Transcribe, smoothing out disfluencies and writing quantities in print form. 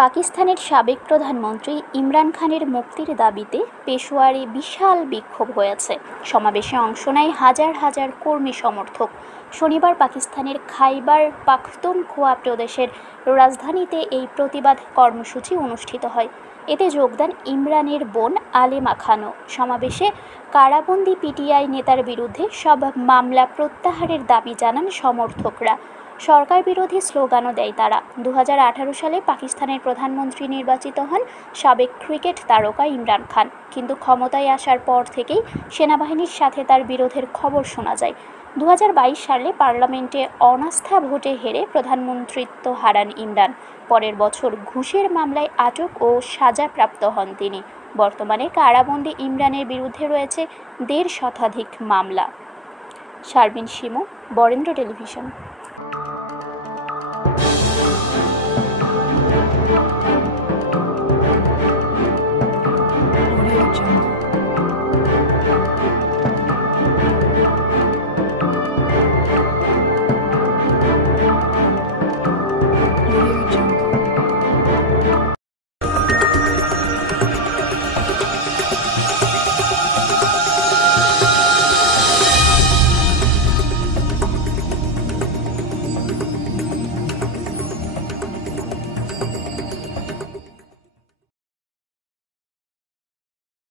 পাকিস্তানের সাবেক প্রধানমন্ত্রী ইমরান খানের মুক্তির দাবিতে পেশোয়ারে বিশাল বিক্ষোভ হয়েছে। সমাবেশে অংশ নেয় হাজার হাজার কর্মী সমর্থক। শনিবার পাকিস্তানের খাইবার পাখতুনখোয়া প্রদেশের রাজধানীতে এই প্রতিবাদ কর্মসূচি অনুষ্ঠিত হয়। এতে যোগদান ইমরানের বোন আলেমা খানও। সমাবেশে কারাবন্দী পিটিআই নেতার বিরুদ্ধে সব মামলা প্রত্যাহারের দাবি জানান সমর্থকরা। সরকার বিরোধী স্লোগানও দেয় তারা। 2018 সালে পাকিস্তানের প্রধানমন্ত্রী নির্বাচিত হন সাবেক ক্রিকেট তারকা ইমরান খান, কিন্তু ক্ষমতায় আসার পর থেকেই সেনাবাহিনীর সাথে তার বিরোধের খবর শোনা যায়। 2022 সালে পার্লামেন্টে অনাস্থা ভোটে হেরে প্রধানমন্ত্রিত্ব হারান ইমরান। পরের বছর ঘুষের মামলায় আটক ও সাজাপ্রাপ্ত হন তিনি। বর্তমানে কারাবন্দী ইমরানের বিরুদ্ধে রয়েছে 1.5 শতাধিক মামলা। শারমিন শিমু, বরেন্দ্র টেলিভিশন।